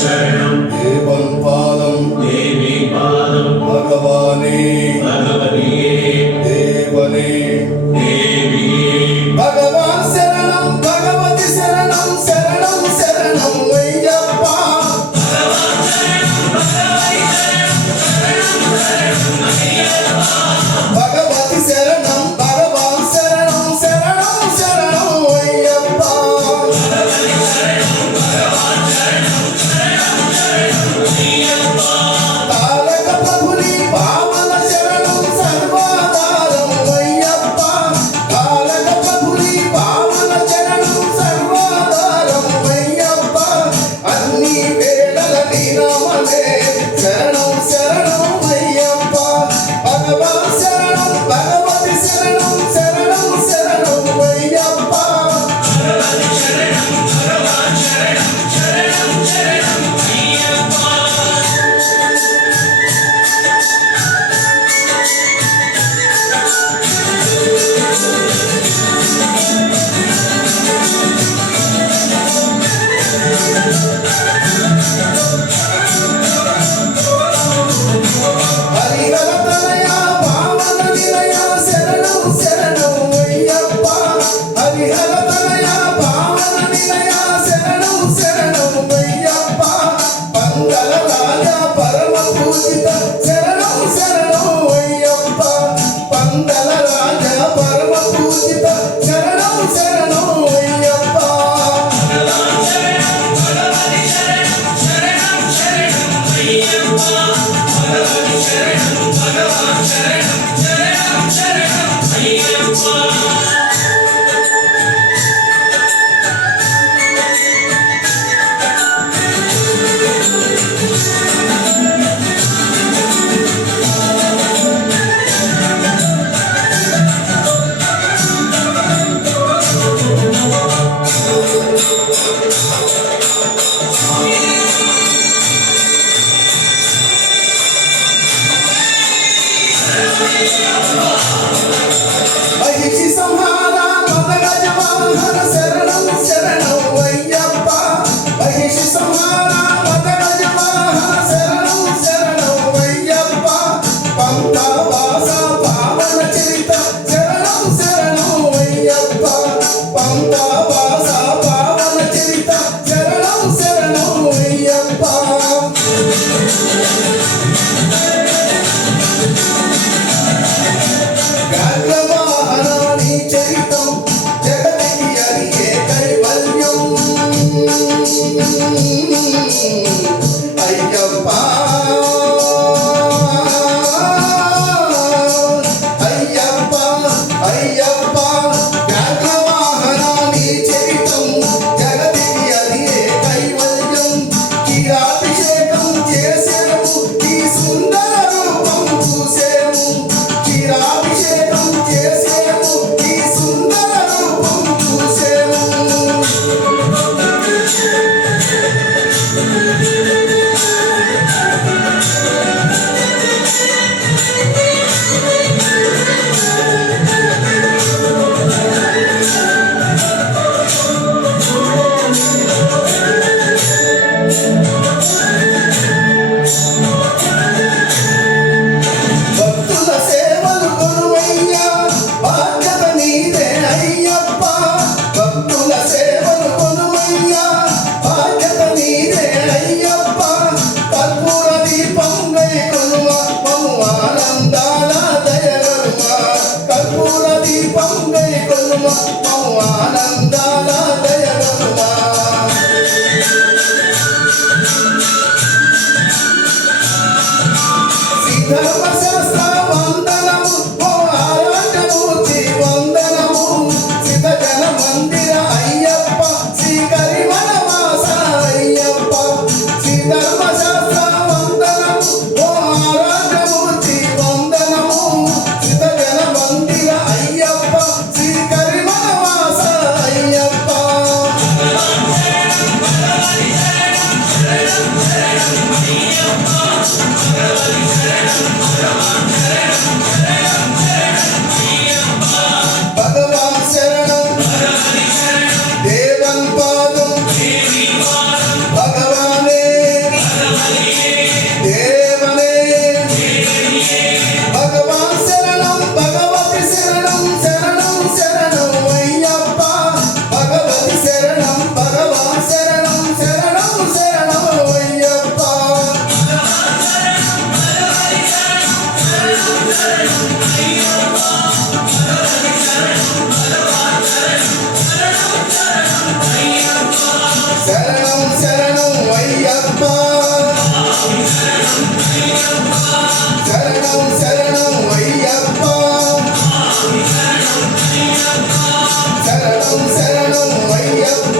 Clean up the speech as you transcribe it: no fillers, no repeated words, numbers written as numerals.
శరణం దేవన్ పాదం దేవి పాదం భగవానే భగవతియే దేవనే దేవియే భగవాన్ శరణం భగవతి శరణం శరణం శరణం అయ్యప్ప భగవతి శరణం భగవాన్ శరణం శరణం శరణం అయ్యప్ప తారక ప్రభుని పావన శరణం సర్వాధారం అయ్యప్ప తారక ప్రభుని పావన శరణం సర్వాధారం అయ్యప్ప అన్ని వేళల నీ నామమే శరణం శరణం అయ్యప్ప భగవాన్ శరణం భగవతి శరణం శరణం శరణం అయ్యప్ప హరిహర తనయ పావన నిలయ శరణం శరణం అయ్యప్ప హరిహర తనయ పావన నిలయ శరణం శరణం అయ్యప్ప పందల రాజా పరమ పూజిత శరణం శరణం అయ్యప్ప పందల రాజా పరమ పూజిత శరణం శరణం అయ్యప్ప మహిషి సంహార మదగజ వాహన శరణం శరణం అయ్యప్ప మహిషి సంహార మదగజ వాహన శరణం శరణం అయ్యప్ప పంతా వాస పావన చరిత శరణం శరణం అయ్యప్ప పంతా వాస పావన చరిత శరణం శరణం అయ్యప్ప వ్యాఘ్రవాహనాని చరితం జగతికి అరిగే కైవల్యం అయ్యప్ప అయ్యప్ప అయ్యప్ప వ్యాఘ్రవాహనాని చరితం జగతికి అరిగే కైవల్యం క్షీరాభిషేకం చేసేము ఈ సుందర రూపం చూసేము క్షీరాభిషేకం చేసేము ఈ సుందర రూపం చూసేము భక్తుల సేవలు కొనువయ్యా బాధ్యత నీదే అయ్యప్ప భక్తుల సేవలు కొనువయ్యా బాధ్యత నీదే అయ్యప్ప కర్పూర దీపంగై కొనుమ మము ఆనందాల దయగనుమ కర్పూర దీపంగై కొనుమ మము ఆనందాల దయగనుమ ధర్మశాస్త్ర వందనము ఓ ఆరాటమూర్తి వందనము సిద్ధ జన మందిర అయ్యప్ప శ్రీకరిమల వాస అయ్యప్ప శ్రీ ధర్మశాస్త్ర వందనము ఓ ఆరాటమూర్తి వందనము సిద్ధ జన మందిర అయ్యప్ప శ్రీకరిమల వాస అయ్యప్ప శరణం అయ్యప్ప